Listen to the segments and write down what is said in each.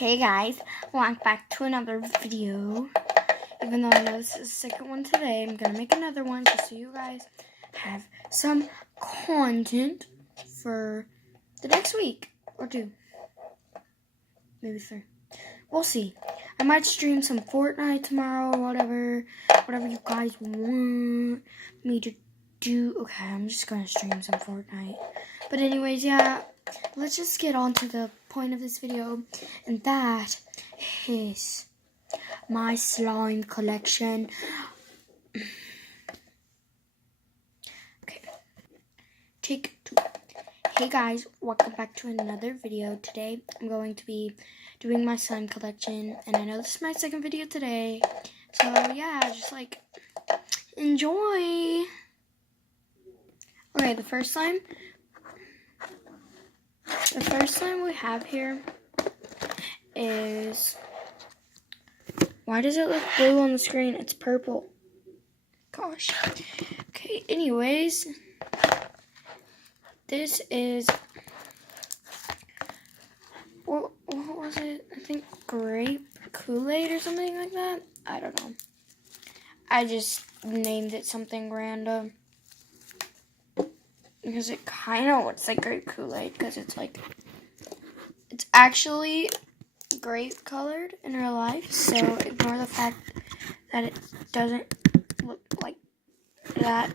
Hey guys, welcome back to another video. Even though I know this is the second one today, I'm gonna make another one just so you guys have some content for the next week or two, maybe three. We'll see. I might stream some Fortnite tomorrow or whatever you guys want me to do. Okay, I'm just gonna stream some Fortnite. But anyways, yeah, let's just get on to the point of this video, and that is my slime collection. Okay, take two. Hey guys, welcome back to another video. Today I'm going to be doing my slime collection, and I know this is my second video today, so yeah, just like enjoy. Okay, the first slime we have here is, why does it look blue on the screen? It's purple. Gosh. Okay, anyways, this is, what was it? I think grape Kool-Aid or something like that. I don't know. I just named it something random because it kind of looks like grape Kool-Aid, because it's actually grape colored in real life, so ignore the fact that it doesn't look like that.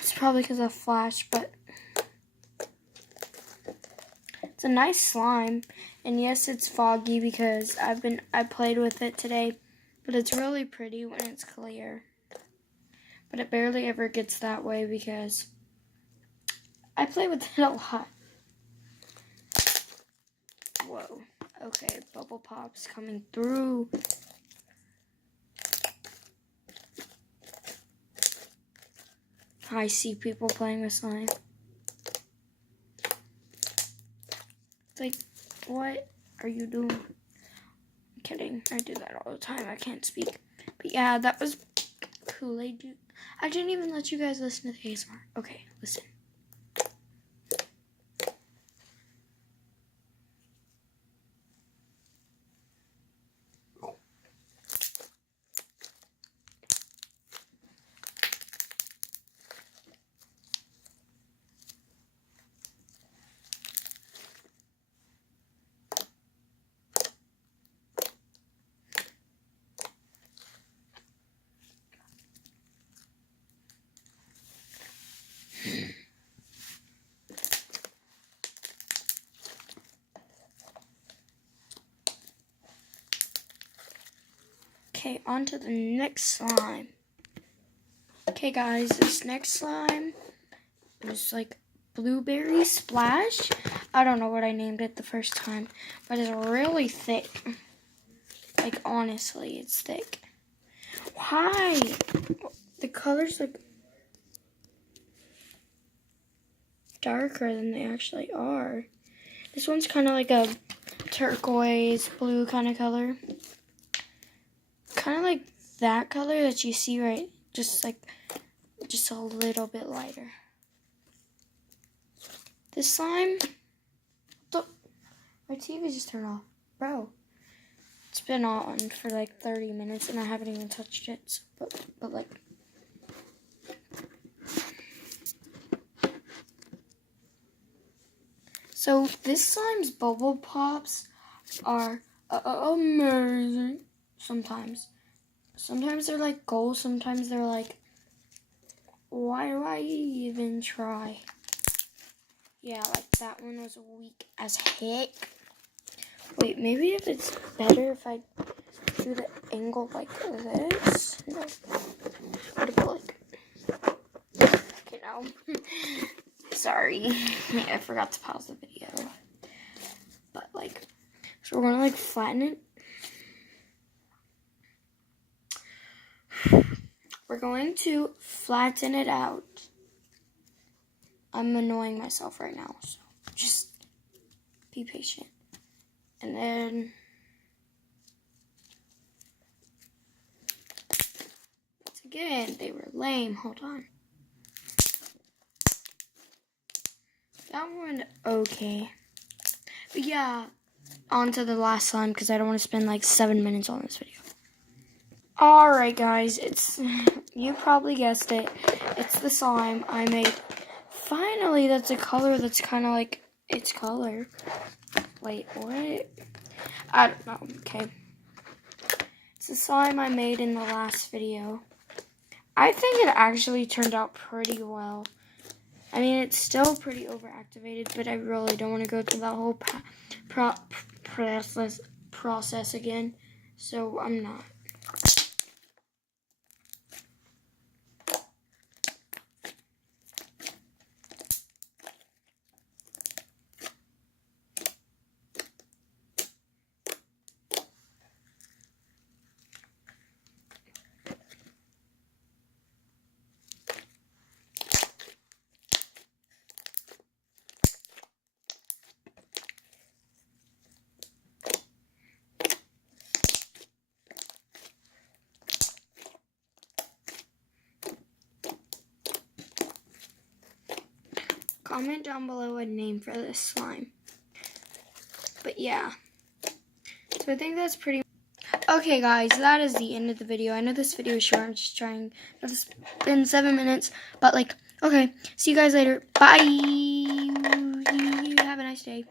It's probably because of flash, but it's a nice slime. And yes, it's foggy because I played with it today, but it's really pretty when it's clear. But it barely ever gets that way because I play with it a lot. Whoa. Okay, bubble pops coming through. I see people playing with slime. It's like, what are you doing? I'm kidding. I do that all the time. I can't speak. But yeah, that was Kool-Aid. I didn't even let you guys listen to the ASMR. Okay, listen. Okay, on to the next slime. Okay, guys, this next slime is like blueberry splash. I don't know what I named it the first time, but it's really thick. Like, honestly, it's thick. Why? The colors look darker than they actually are. This one's kind of like a turquoise blue kind of color. Kind of like that color that you see right, just a little bit lighter. This slime, my TV just turned off. Bro, it's been on for like 30 minutes and I haven't even touched it. But like, so this slime's bubble pops are amazing. Sometimes they're like gold, sometimes they're like, why do I even try? Yeah, like that one was weak as heck. Wait, maybe if it's better if I do the angle like this? No. What about like, okay, no. Sorry, I forgot to pause the video. But like, so we're gonna like flatten it. We're going to flatten it out. I'm annoying myself right now, so just be patient. And then once again, they were lame. Hold on. That one, okay. But yeah, on to the last slime because I don't want to spend like 7 minutes on this video. Alright guys, you probably guessed it. It's the slime I made. Finally, that's a color that's kind of like its color. Wait, what? I don't know, okay. It's the slime I made in the last video. I think it actually turned out pretty well. I mean, it's still pretty overactivated, but I really don't want to go through that whole process again, so I'm not. Comment down below a name for this slime. But yeah. So I think that's pretty. Okay guys, that is the end of the video. I know this video is short. I'm just trying not to spend 7 minutes. But like, okay. See you guys later. Bye. Have a nice day.